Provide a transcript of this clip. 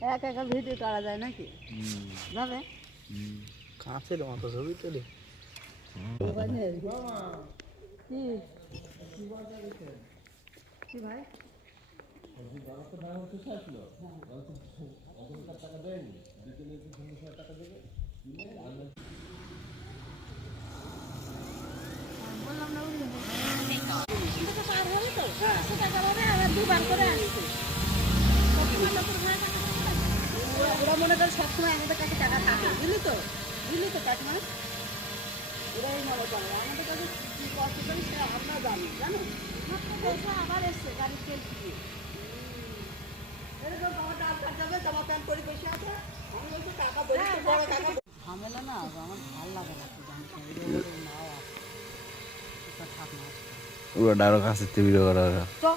একা একা ভিডিও করা যায় নাকি? যাবে? কাঁচের মতো ছবি তুলি। কি কি ভাই? বললাম না উনি পার হলে তো 500 টাকা হবে আর দুবার করে আসছে। ওরা মনে করে সবসময় আমাদের কাছে টাকা থাকে, বুঝলি তো কাকিমা, ওরাই মনে করে আমাদের কাছে কি কষ্ট করি সে আমরা জানি, জানো পয়সা আবার এসছে গাড়ির তেল দিয়ে এরকম আমার ডাল কাট যাবে জামা প্যান্ট পরে বসে আছে আমি বলছি টাকা বলি বড় টাকা ঝামেলা না আমার ভালো লাগে না নাও থাক না পুরো ডারো কাছে ভিডিও করা তো